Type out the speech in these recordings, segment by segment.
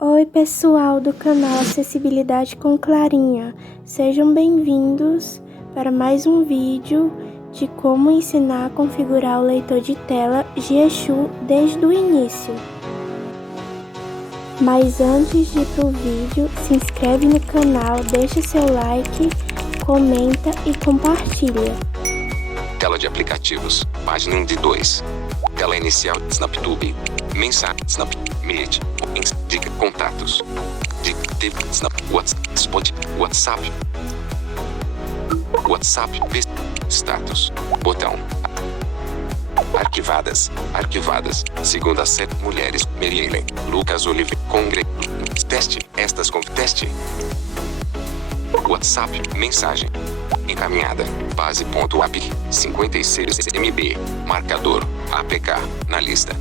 Oi pessoal do canal Acessibilidade com Clarinha, sejam bem-vindos para mais um vídeo de como ensinar a configurar o leitor de tela Jieshu desde o início. Mas antes de ir pro vídeo, se inscreve no canal, deixa seu like, comenta e compartilha. Tela de aplicativos, página 1 de 2. Tela inicial, SnapTube. Mensagem, Snap, Meet, Dica, Contatos. Dica, Snap, WhatsApp. WhatsApp, Status, botão. Arquivadas, segunda série, mulheres, Merielen, Lucas Oliveira, teste, teste. WhatsApp, mensagem. Encaminhada, base.app, 56 MB, marcador, APK, na lista.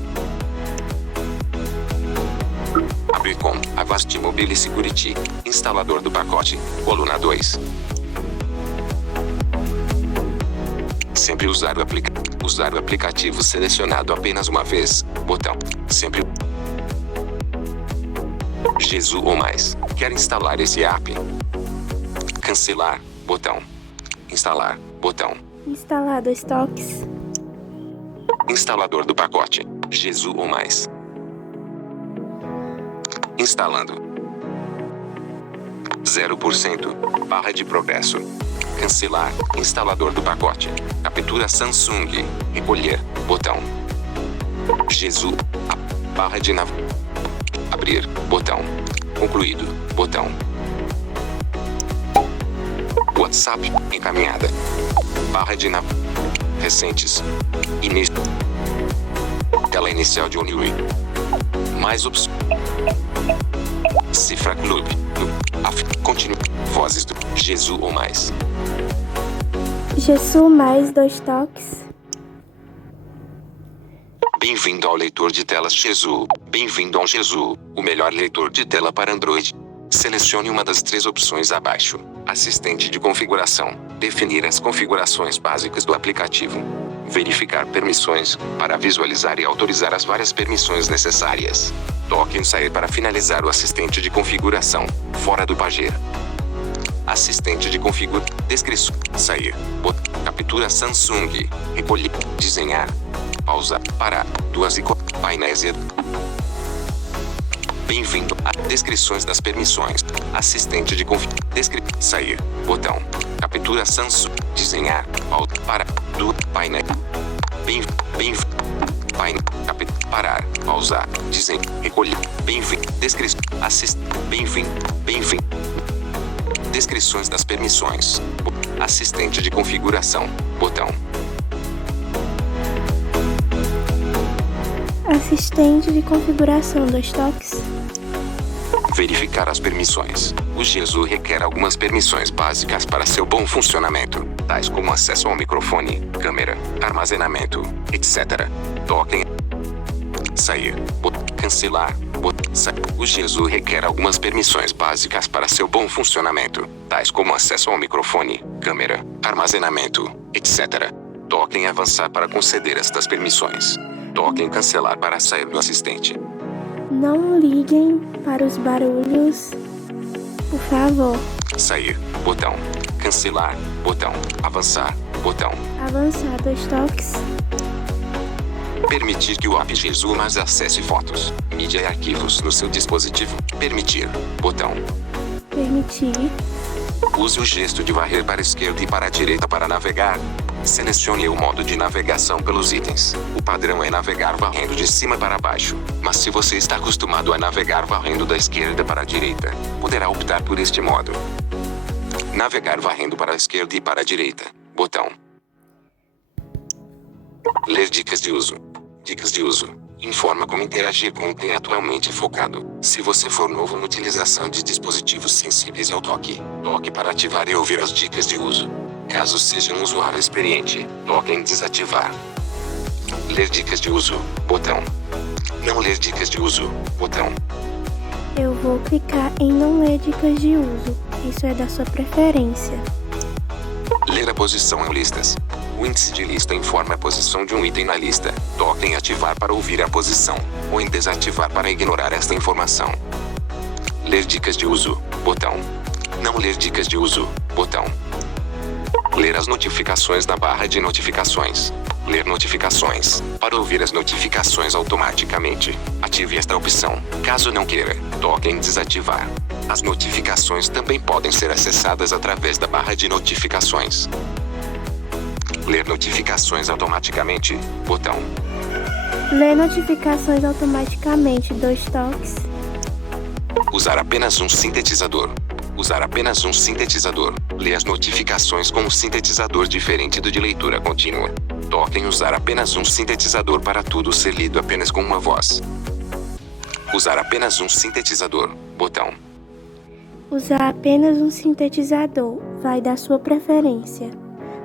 Abrir com, Avast Mobile Security, instalador do pacote, coluna 2. Sempre usar o aplicativo selecionado apenas uma vez, botão, sempre. Jieshu ou mais, quer instalar esse app? Cancelar, botão. Instalar, botão. Instalar 2 toques. Instalador do pacote, Jieshu ou mais. Instalando. 0%, barra de progresso. Cancelar, instalador do pacote. Captura Samsung, recolher, botão. Jieshu, barra de abrir, botão. Concluído, botão. WhatsApp, encaminhada. Barra de recentes. Início. Tela inicial de Onui. Mais opções. Cifra Club. Continue. Vozes do Jieshu ou mais. Jieshu mais 2 toques. Bem-vindo ao leitor de telas Jieshu. Bem-vindo ao Jieshu, o melhor leitor de tela para Android. Selecione uma das 3 opções abaixo. Assistente de configuração. Definir as configurações básicas do aplicativo. Verificar permissões, para visualizar e autorizar as várias permissões necessárias. Toque em sair para finalizar o assistente de configuração, fora do Pager. Assistente de configuração. Descrição. Sair. Captura Samsung. Recolher. Desenhar. Pausa. Parar. 2 painéis. Bem-vindo a descrições das permissões. Assistente de configuração. Sair. Botão. Captura Samsung. Desenhar. Pausa. Parar. 2 painéis. Painel. Parar. Pausar. Desenho. Recolher. Bem-vindo. Descrição. Bem-vindo. Descrições das permissões. Assistente de configuração. Botão. Assistente de configuração 2 toques. Verificar as permissões. O Jieshu requer algumas permissões básicas para seu bom funcionamento, tais como acesso ao microfone, câmera, armazenamento, etc. Toquem. Sair. Cancelar. O Jieshu requer algumas permissões básicas para seu bom funcionamento, tais como acesso ao microfone, câmera, armazenamento, etc. Toque em avançar para conceder estas permissões. Toque em cancelar para sair do assistente. Não liguem para os barulhos, por favor. Sair, botão. Cancelar, botão. Avançar, botão. Avançar 2 toques. Permitir que o app Jieshu mais acesse fotos, mídia e arquivos no seu dispositivo. Permitir, botão. Permitir. Use o gesto de varrer para a esquerda e para a direita para navegar. Selecione o modo de navegação pelos itens. O padrão é navegar varrendo de cima para baixo, mas se você está acostumado a navegar varrendo da esquerda para a direita, poderá optar por este modo. Navegar varrendo para a esquerda e para a direita, botão. Ler dicas de uso. Dicas de uso. Informa como interagir com o que é atualmente focado. Se você for novo na utilização de dispositivos sensíveis ao toque, toque para ativar e ouvir as dicas de uso. Caso seja um usuário experiente, toque em desativar. Ler dicas de uso, botão. Não ler dicas de uso, botão. Eu vou clicar em não ler dicas de uso. Isso é da sua preferência. Ler a posição em listas. O índice de lista informa a posição de um item na lista. Toque em ativar para ouvir a posição, ou em desativar para ignorar esta informação. Ler dicas de uso, botão. Não ler dicas de uso, botão. Ler as notificações na barra de notificações. Ler notificações. Para ouvir as notificações automaticamente, ative esta opção. Caso não queira, toque em desativar. As notificações também podem ser acessadas através da barra de notificações. Ler notificações automaticamente, botão. Ler notificações automaticamente, 2 toques. Usar apenas um sintetizador. Usar apenas um sintetizador. Ler as notificações com um sintetizador diferente do de leitura contínua. Toque em usar apenas um sintetizador para tudo ser lido apenas com uma voz. Usar apenas um sintetizador, botão. Usar apenas um sintetizador, vai da sua preferência.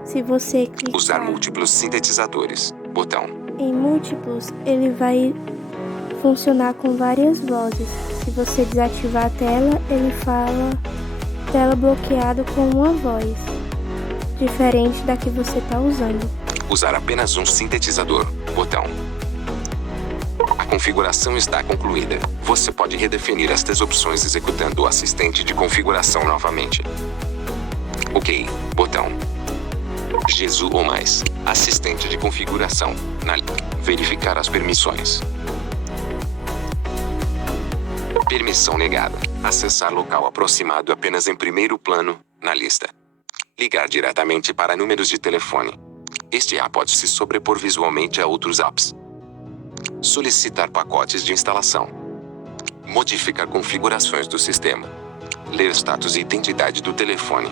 Se você clicar Usar múltiplos sintetizadores, botão. em múltiplos, ele vai funcionar com várias vozes. Se você desativar a tela, ele fala tela bloqueada com uma voz, diferente da que você está usando. Usar apenas um sintetizador, botão. A configuração está concluída. Você pode redefinir estas opções executando o assistente de configuração novamente. OK, botão. Jesus ou mais. Assistente de configuração. Verificar as permissões. Permissão negada. Acessar local aproximado apenas em primeiro plano, na lista. Ligar diretamente para números de telefone. Este app pode se sobrepor visualmente a outros apps. Solicitar pacotes de instalação. Modificar configurações do sistema. Ler status e identidade do telefone.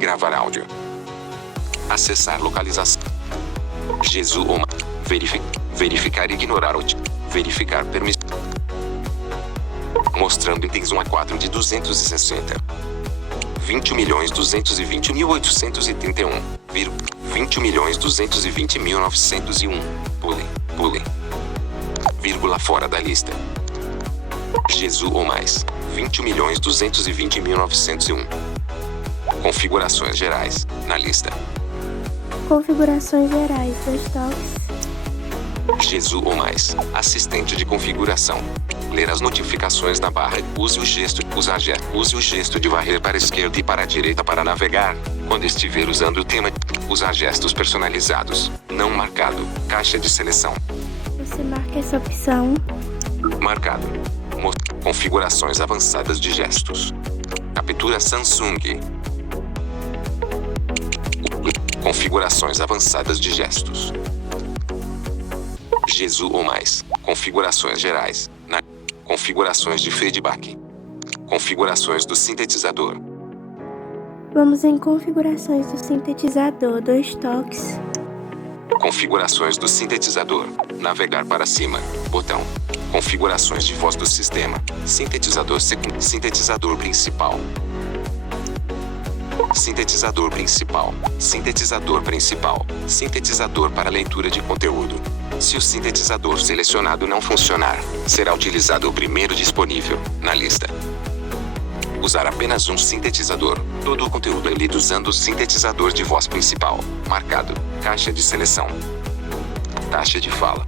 Gravar áudio. Acessar localização. Jesus ou verificar e ignorar o verificar permissão. Mostrando itens 1 a 4 de 260. 20.220.831. 20.220.901. Pule. Vírgula fora da lista. Jesus ou mais. 20.220.901. Configurações gerais. Na lista. Configurações gerais, 2 toques. Jesus ou mais. Assistente de configuração. Ler as notificações na barra. Use o gesto de varrer para a esquerda e para a direita para navegar. Quando estiver usando o tema. Usar gestos personalizados. Não marcado. Caixa de seleção. Você marca essa opção. Marcado. Configurações avançadas de gestos. Captura Samsung. Configurações avançadas de gestos. Jesus ou mais. Configurações gerais. Configurações de feedback. Configurações do sintetizador. Vamos em configurações do sintetizador, 2 toques. Configurações do sintetizador. Navegar para cima. Botão. Configurações de voz do sistema. Sintetizador secundário. Sintetizador principal. Sintetizador principal. Sintetizador principal. Sintetizador para leitura de conteúdo. Se o sintetizador selecionado não funcionar, será utilizado o primeiro disponível, na lista. Usar apenas um sintetizador. Todo o conteúdo é lido usando o sintetizador de voz principal. Marcado. Caixa de seleção. Taxa de fala.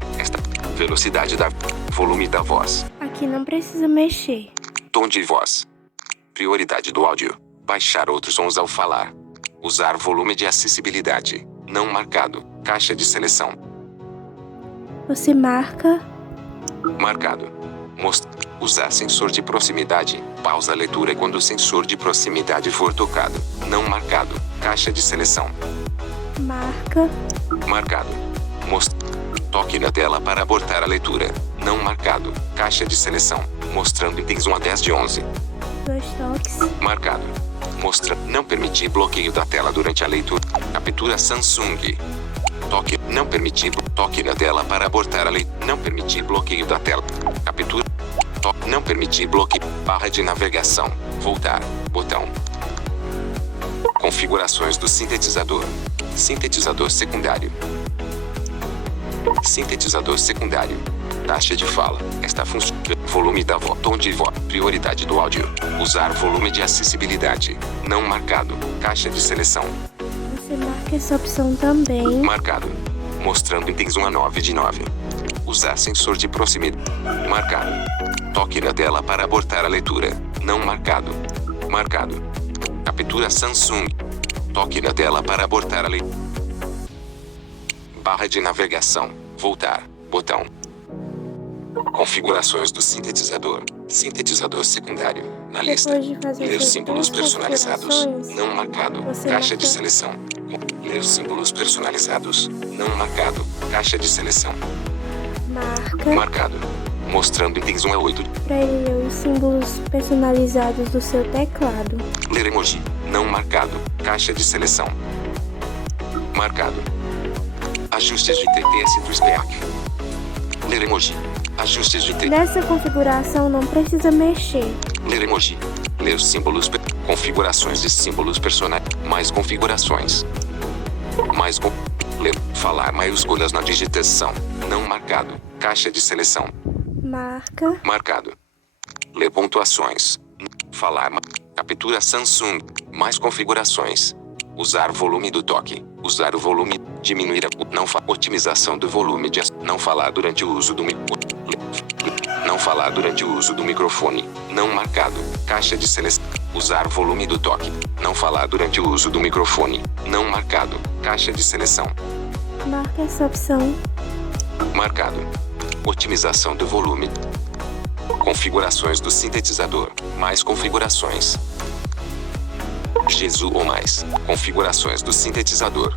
Velocidade da. Volume da voz. Aqui não precisa mexer. Tom de voz. Prioridade do áudio. Baixar outros sons ao falar. Usar volume de acessibilidade. Não marcado. Caixa de seleção. Você marca. Marcado. Usar sensor de proximidade. Pausa a leitura quando o sensor de proximidade for tocado. Não marcado. Caixa de seleção. Marca. Marcado. Toque na tela para abortar a leitura. Não marcado. Caixa de seleção. Mostrando itens 1 a 10 de 11. 2 toques. Marcado. Não permitir bloqueio da tela durante a leitura. Captura Samsung. Toque. Não permitir. Toque na tela para abortar a leitura. Não permitir bloqueio da tela. Captura. Não permitir bloqueio. Barra de navegação. Voltar. Botão. Configurações do sintetizador. Sintetizador secundário. Sintetizador secundário. Taxa de fala. Esta função. Volume da voz. Tom de voz. Prioridade do áudio. Usar volume de acessibilidade. Não marcado. Caixa de seleção. Você marca essa opção também. Marcado. Mostrando itens 1 a 9 de 9. Usar sensor de proximidade. Marcado. Toque na tela para abortar a leitura. Não marcado. Marcado. Captura Samsung. Toque na tela para abortar a leitura. Barra de navegação. Voltar. Botão. Configurações do sintetizador. Sintetizador secundário. Na lista. Depois de fazer Ler essas símbolos duas personalizados. configurações, Não marcado. você Caixa de marca- seleção. Ler símbolos personalizados. Não marcado. Caixa de seleção. marca Marcado. Mostrando itens 1 a 8. para ele ler os símbolos personalizados do seu teclado. Ler emoji. Não marcado. Caixa de seleção. Marcado. Ajustes de TTS do Spark. Ler emoji. Ajustes de TTS. Nessa configuração não precisa mexer. Ler emoji. Ler símbolos. Configurações de símbolos personais. Mais configurações. Ler. Falar maiúsculas na digitação. Não marcado. Caixa de seleção. Marca Marcado. Ler pontuações. Falar. Captura Samsung. Mais configurações. Usar volume do toque. Usar o volume. Diminuir a. Otimização do volume de. Não falar durante o uso do Não falar durante o uso do microfone. Não marcado. Caixa de seleção. Usar volume do toque. Não falar durante o uso do microfone. Não marcado. Caixa de seleção. marca essa opção. Marcado. Otimização do volume. Configurações do sintetizador. Mais configurações. Jesus ou mais. Configurações do sintetizador.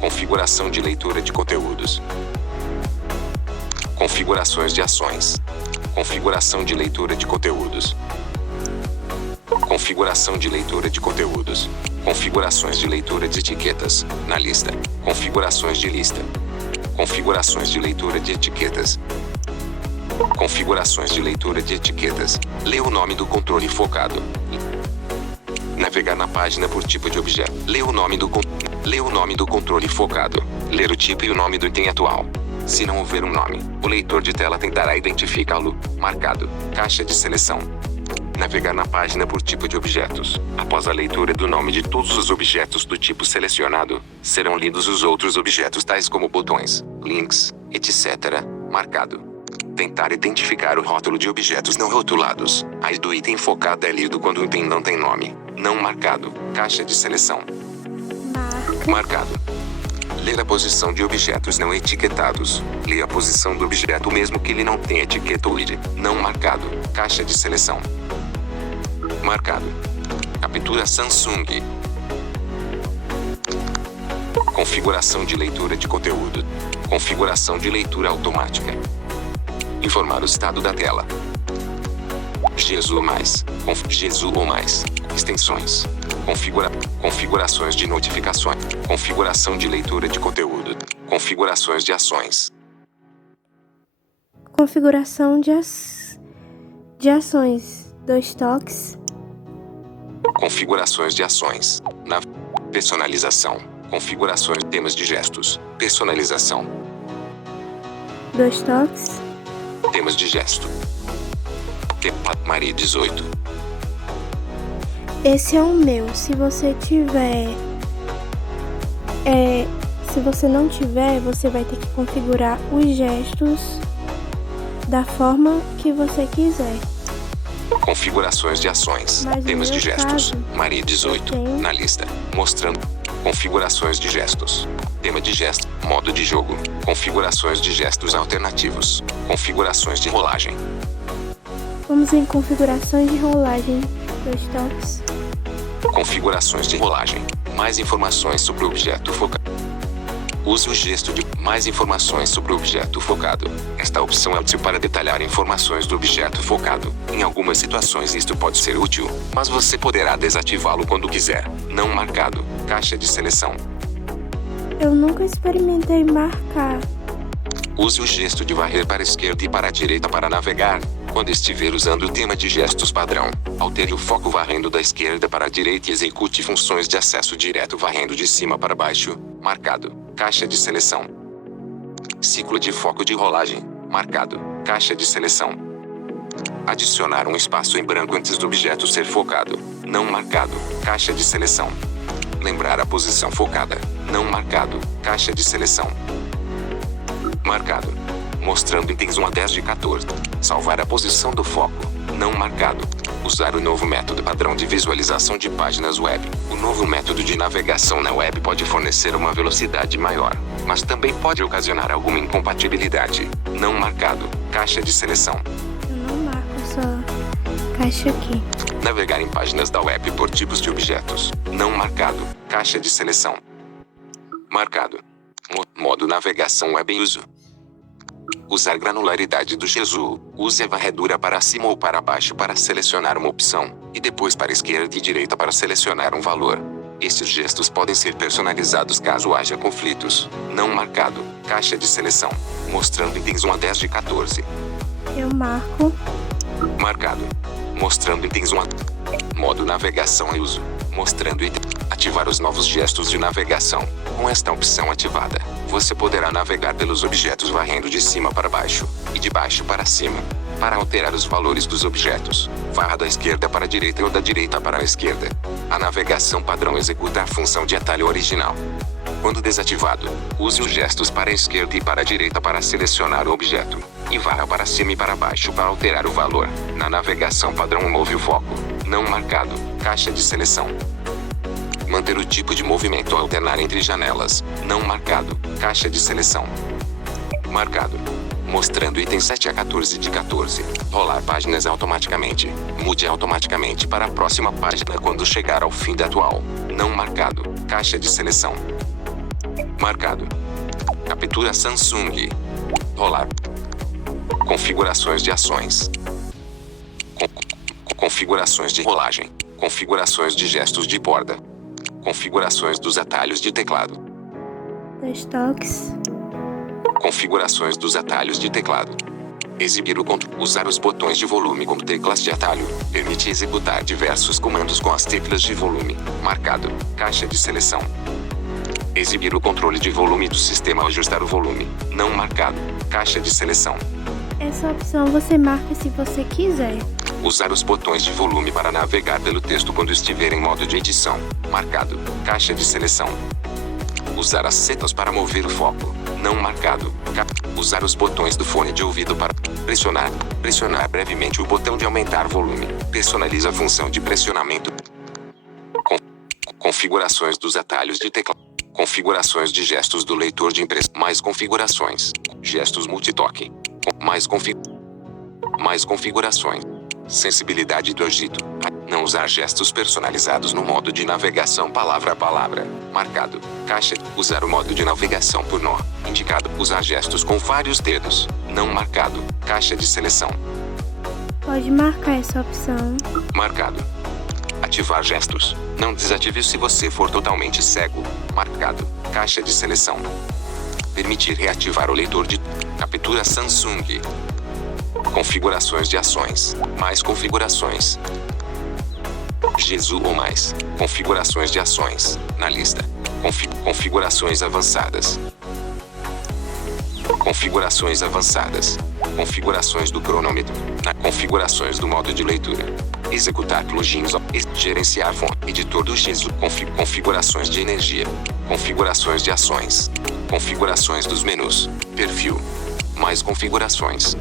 Configuração de leitura de conteúdos. Configurações de ações. Configuração de leitura de conteúdos. Configuração de leitura de conteúdos. Configurações de leitura de etiquetas. Na lista. Configurações de lista. Configurações de leitura de etiquetas. Configurações de leitura de etiquetas. Lê o nome do controle focado. Navegar na página por tipo de objeto. Lê o nome do controle focado. Ler o tipo e o nome do item atual. Se não houver um nome, o leitor de tela tentará identificá-lo. Marcado. Caixa de seleção. Navegar na página por tipo de objetos. Após a leitura do nome de todos os objetos do tipo selecionado, serão lidos os outros objetos tais como botões, links, etc. Marcado. Tentar identificar o rótulo de objetos não rotulados. A do item focado é lido quando o item não tem nome. Não marcado. Caixa de seleção. Marcado. Ler a posição de objetos não etiquetados. Lê a posição do objeto mesmo que ele não tenha etiqueta ou ID. Não marcado. Caixa de seleção. Marcado. Captura Samsung. Configuração de leitura de conteúdo. Configuração de leitura automática. Informar o estado da tela. Jesus ou mais. Jesus ou mais. Extensões. Configurações de notificações. Configuração de leitura de conteúdo. Configurações de ações. Configuração de ações. 2 toques. Configurações de ações. Na personalização. Configurações de temas de gestos. Personalização. 2 toques. Temas de gesto. Maria 18. Esse é o meu. Se você tiver... se você não tiver, você vai ter que configurar os gestos da forma que você quiser. Configurações de ações. Mas no Temas de meu gestos. caso, Maria 18. eu tenho- Na lista. Mostrando. Configurações de gestos. Tema de gesto. Modo de jogo. Configurações de gestos alternativos. Configurações de rolagem. Vamos em configurações de rolagem. 2 toques. Configurações de rolagem. Mais informações sobre o objeto focado. Use o gesto de mais informações sobre o objeto focado. Esta opção é útil para detalhar informações do objeto focado. Em algumas situações isto pode ser útil, mas você poderá desativá-lo quando quiser. Não marcado. Caixa de seleção. Eu nunca experimentei marcar. Use o gesto de varrer para a esquerda e para a direita para navegar. Quando estiver usando o tema de gestos padrão, altere o foco varrendo da esquerda para a direita e execute funções de acesso direto varrendo de cima para baixo. Marcado. Caixa de seleção. Ciclo de foco de rolagem. Marcado. Caixa de seleção. Adicionar um espaço em branco antes do objeto ser focado. Não marcado. Caixa de seleção. Lembrar a posição focada. Não marcado. Caixa de seleção. Marcado. mostrando itens 1 a 10 de 14. Salvar a posição do foco, não marcado. Usar o novo método padrão de visualização de páginas web. O novo método de navegação na web pode fornecer uma velocidade maior, mas também pode ocasionar alguma incompatibilidade. Não marcado. Caixa de seleção. Eu não marco essa caixa aqui. Navegar em páginas da web por tipos de objetos. Não marcado. Caixa de seleção. Marcado. Modo navegação web e uso. Usar granularidade do Jesus. Use a varredura para cima ou para baixo para selecionar uma opção, e depois para a esquerda e direita para selecionar um valor. Estes gestos podem ser personalizados caso haja conflitos. Não marcado. Caixa de seleção. Mostrando itens 1 a 10 de 14. Eu marco. Marcado. Mostrando itens 1 a... Modo navegação e uso. Mostrando itens. Ativar os novos gestos de navegação. Com esta opção ativada, você poderá navegar pelos objetos varrendo de cima para baixo, e de baixo para cima. Para alterar os valores dos objetos, varra da esquerda para a direita ou da direita para a esquerda. A navegação padrão executa a função de atalho original. Quando desativado, use os gestos para a esquerda e para a direita para selecionar o objeto, e varra para cima e para baixo para alterar o valor. Na navegação padrão move o foco, não marcado, caixa de seleção. Manter o tipo de movimento ou alternar entre janelas, não marcado, caixa de seleção. Marcado. Mostrando itens 7 a 14 de 14. Rolar páginas automaticamente. Mude automaticamente para a próxima página quando chegar ao fim da atual. Não marcado, caixa de seleção. Marcado. Captura Samsung. Rolar. Configurações de ações. Configurações de rolagem. Configurações de gestos de borda. Configurações dos atalhos de teclado. Desktops. Configurações dos atalhos de teclado. Exibir o controle. Usar os botões de volume como teclas de atalho. Permite executar diversos comandos com as teclas de volume. Marcado. Caixa de seleção. Exibir o controle de volume do sistema ao ajustar o volume. Não marcado. Caixa de seleção. Essa opção você marca se você quiser. Usar os botões de volume para navegar pelo texto quando estiver em modo de edição. Marcado. Caixa de seleção. Usar as setas para mover o foco. Não marcado. Usar os botões do fone de ouvido para pressionar. Pressionar brevemente o botão de aumentar volume. Personaliza a função de pressionamento. Configurações dos atalhos de teclado. Configurações de gestos do leitor de impressão. Mais configurações. Gestos multitoque. Mais configurações. Sensibilidade do agito. Não usar gestos personalizados no modo de navegação palavra a palavra. Marcado. Caixa. Usar o modo de navegação por nó. Indicado. Usar gestos com vários dedos. Não marcado. Caixa de seleção. Pode marcar essa opção. Marcado. Ativar gestos. Não desative se você for totalmente cego. Marcado. Caixa de seleção. Permitir reativar o leitor de captura Samsung. Configurações de ações. Mais configurações. Jesus ou mais. Configurações de ações. Na lista. Configurações avançadas. Configurações avançadas. Configurações do cronômetro. Configurações do modo de leitura. Executar plugins. Gerenciar fonte. Editor do Jesus. Configurações de energia. Configurações de ações. Configurações dos menus. Perfil. Mais configurações.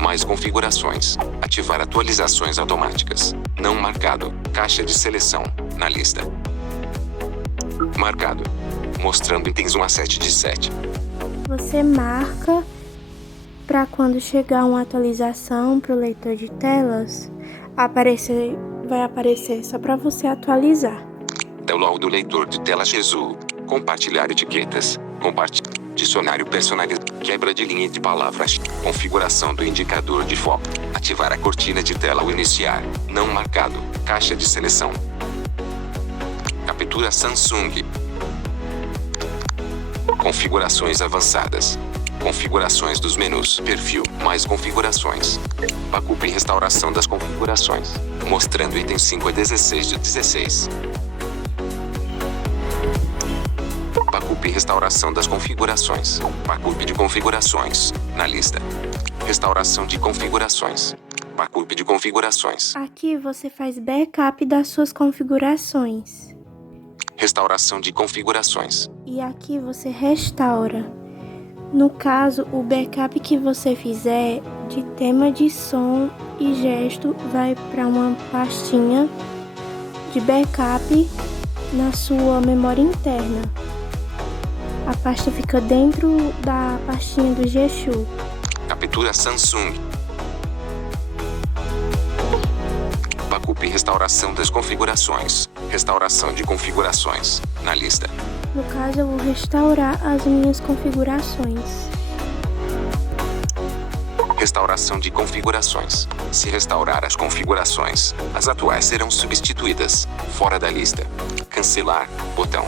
Mais configurações. Ativar atualizações automáticas. Não marcado. Caixa de seleção. Na lista. Marcado. Mostrando itens 1 a 7 de 7. Você marca para quando chegar uma atualização para o leitor de telas, vai aparecer só para você atualizar. Download do leitor de tela Jesus. Compartilhar etiquetas. Dicionário personalizado. Quebra de linha de palavras. Configuração do indicador de foco. Ativar a cortina de tela ao iniciar. Não marcado. Caixa de seleção. Captura Samsung. Configurações avançadas. Configurações dos menus. Perfil. Mais configurações. Backup e restauração das configurações. Mostrando itens 5 a 16 de 16. Backup e restauração das configurações. Backup de configurações. Na lista. Restauração de configurações. Backup de configurações. Aqui você faz backup das suas configurações. Restauração de configurações. E aqui você restaura. No caso, o backup que você fizer de tema de som e gesto vai para uma pastinha de backup na sua memória interna. A pasta fica dentro da pastinha do G-Show. Captura Samsung. Backup e restauração das configurações. Restauração de configurações. Na lista. No caso, eu vou restaurar as minhas configurações. Restauração de configurações. Se restaurar as configurações, as atuais serão substituídas. Fora da lista. Cancelar. Botão.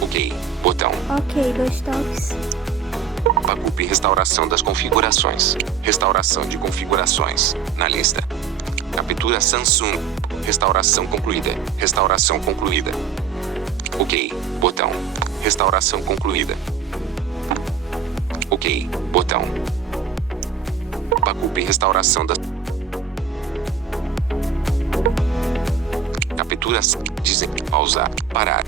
OK. Botão. Ok, 2 toques. Backup e restauração das configurações. Restauração de configurações. Na lista. Captura Samsung. Restauração concluída. Restauração concluída. OK. Botão. Restauração concluída. OK. Botão. Backup e restauração das capturas. Pausar. Parar.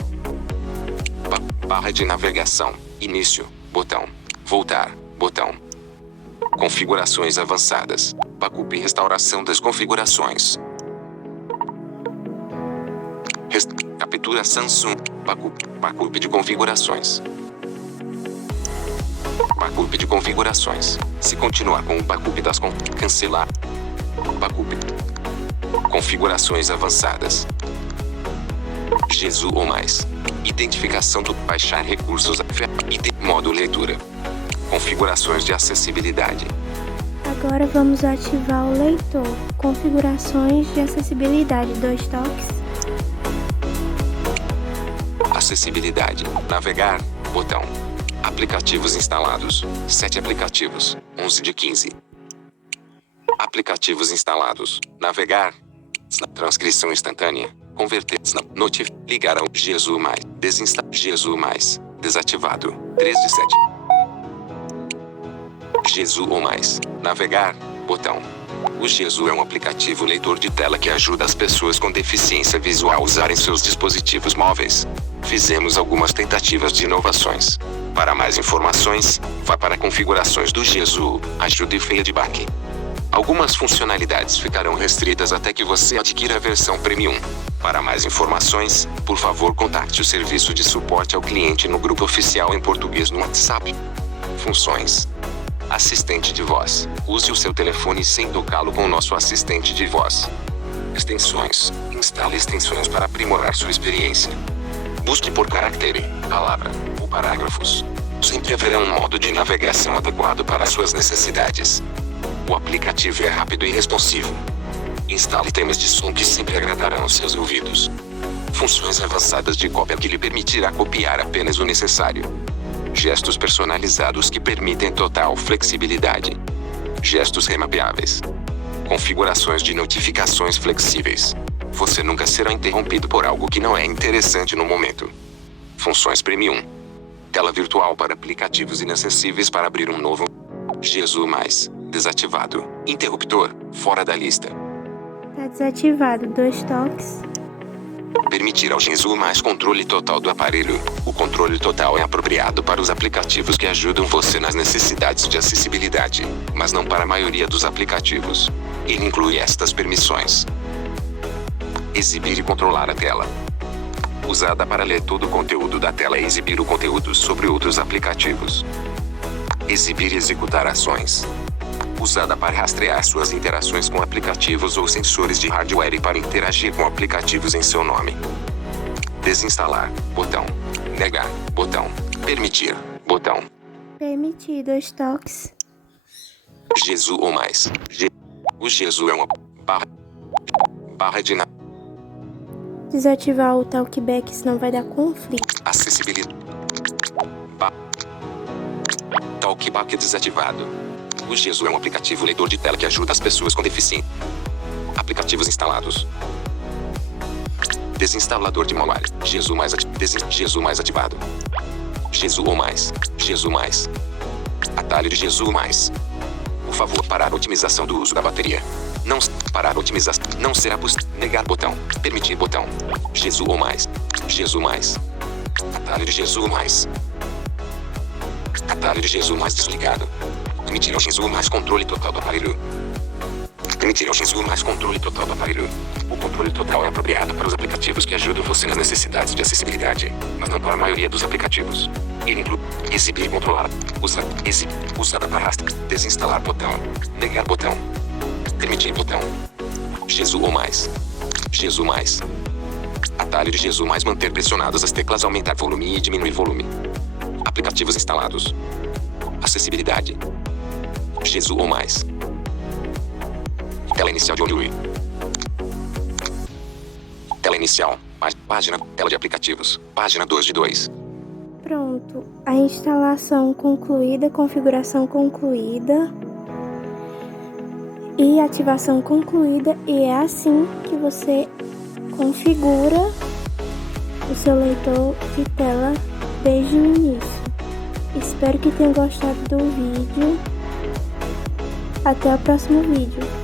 Barra de navegação. Início. Botão. Voltar. Botão. Configurações avançadas. Backup e restauração das configurações. Captura Samsung. Backup de configurações. Backup de configurações. Se continuar com o backup das cancelar. Backup. Configurações avançadas. Jesus ou mais. Identificação do baixar recursos. Modo leitura. Configurações de acessibilidade. Agora vamos ativar o leitor. Configurações de acessibilidade. 2 toques. Acessibilidade. Navegar. Botão. Aplicativos instalados. 7 aplicativos. 11 de 15. Aplicativos instalados. Navegar. Transcrição instantânea. Converter. Ligar ao Jesus mais. Desinstalar. Jesus mais. Desativado. 3 de 7. Jesus ou mais. Navegar. Botão. O Jesus é um aplicativo leitor de tela que ajuda as pessoas com deficiência visual a usarem seus dispositivos móveis. Fizemos algumas tentativas de inovações. Para mais informações, vá para configurações do Jesus, ajuda e feedback. Algumas funcionalidades ficarão restritas até que você adquira a versão Premium. Para mais informações, por favor contacte o serviço de suporte ao cliente no grupo oficial em português no WhatsApp. Funções. Assistente de voz. Use o seu telefone sem tocá-lo com o nosso assistente de voz. Extensões. Instale extensões para aprimorar sua experiência. Busque por caractere, palavra ou parágrafos. Sempre haverá um modo de navegação adequado para suas necessidades. O aplicativo é rápido e responsivo. Instale temas de som que sempre agradarão aos seus ouvidos. Funções avançadas de cópia que lhe permitirá copiar apenas o necessário. Gestos personalizados que permitem total flexibilidade. Gestos remapeáveis. Configurações de notificações flexíveis. Você nunca será interrompido por algo que não é interessante no momento. Funções Premium. Tela virtual para aplicativos inacessíveis para abrir um novo. Jesus mais. Desativado. Interruptor. Fora da lista. Tá desativado. 2 toques. Permitir ao Jesus mais controle total do aparelho. O controle total é apropriado para os aplicativos que ajudam você nas necessidades de acessibilidade, mas não para a maioria dos aplicativos. Ele inclui estas permissões. Exibir e controlar a tela. Usada para ler todo o conteúdo da tela e exibir o conteúdo sobre outros aplicativos. Exibir e executar ações. Usada para rastrear suas interações com aplicativos ou sensores de hardware e para interagir com aplicativos em seu nome. Desinstalar. Botão. Negar. Botão. Permitir. Botão. Permitir. 2 toques. Jesus ou mais. O Jesus é uma barra de Desativar o talkback, senão vai dar conflito. acessibilidade. Talkback desativado. O Jesus é um aplicativo leitor de tela que ajuda as pessoas com deficiência. Aplicativos instalados. Desinstalador de malware. Jesus mais ativado. Jesus ou mais. Jesus mais. Atalho de Jesus mais. Por favor, parar a otimização do uso da bateria. Não parar a otimização. Não será possível. Negar botão. Permitir botão. Jesus ou mais. Jesus mais. Atalho de Jesus mais. Atalho de Jesus mais desligado. Permitir ao Jesus mais controle total do aparelho. Permitir ao Jesus mais controle total do aparelho. O controle total é apropriado para os aplicativos que ajudam você nas necessidades de acessibilidade, mas não para a maioria dos aplicativos. Ele inclui exibir e controlar. Usar a arrasta. Desinstalar botão. Negar botão. Permitir botão. Jesus ou mais. Jesus mais. Atalho de Jesus mais manter pressionadas as teclas aumentar volume e diminuir volume. Aplicativos instalados. Acessibilidade. Jesus ou mais. Tela inicial de Onui. Tela inicial. Página. Tela de aplicativos. Página 2 de 2. Pronto. A instalação concluída, configuração concluída e ativação concluída. E é assim que você configura o seu leitor de tela desde o início. Espero que tenham gostado do vídeo. Até o próximo vídeo.